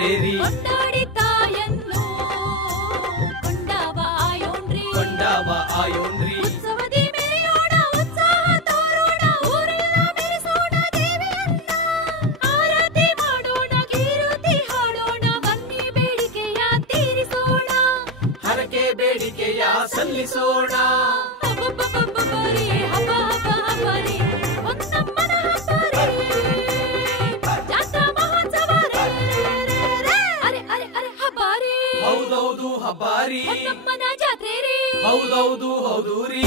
ಜಾತ್ರೆ ರೀ ಕೊಂಡಾಡಿ ತಾಯನ್ನು ಕೊಂಡಾವ ಆಯೋಣ್ರಿ ಕೊಂಡಾವ ಆಯೋಣ್ರಿ ಉತ್ಸವದಿ ಮೆರೆಯೋಣ ಉತ್ಸಾಹ ತೋರೋಣ ಊರೆಲ್ಲ ಮೆರೆಸೋಣ ದೇವಿಯನ್ನ ಆರತಿ ಮಾಡೋಣ ಗೀರುತಿ ಹಾಡೋಣ ಬನ್ನಿ ಬೇಡಿಕೆಯ ತೀರಿಸೋಣ ಹರಕೆ ಬೇಡಿಕೆಯ ಸಲ್ಲಿಸೋಣ ಹಬ್ಬ ಹಬ್ಬ ಹಬ್ಬ ಹೊನ್ನಮ್ಮನ ಹಬ್ಬ ಜಾತ್ರಾ ಮಹೋತ್ಸವ ಅರೆ ಅರೆ ಅರೆ ಹಬ್ಬ ರೀ ಹೌದೌದು ಹಬ್ಬ ರೀ ಹೊನ್ನಮ್ಮನ ಜಾತ್ರೆ ರೀ ಹೌದೌದು ಹೌದು ರೀ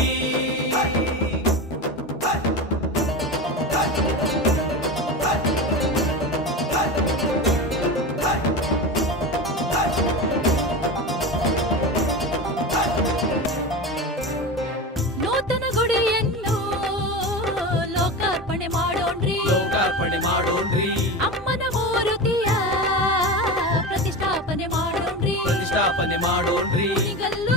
ನೂತನ ಗುಡಿಯನ್ನು ಲೋಕಾರ್ಪಣೆ ಮಾಡೋಣ್ರಿ ಲೋಕಾರ್ಪಣೆ ಮಾಡೋಣ್ರಿ ಅಮ್ಮನ ಮೂರುತಿಯ ಪ್ರತಿಷ್ಠಾಪನೆ ಮಾಡೋಣ್ರಿ ಪ್ರತಿಷ್ಠಾಪನೆ ಮಾಡೋಣ್ರಿ ಕುಣಿಗಲ್ಲು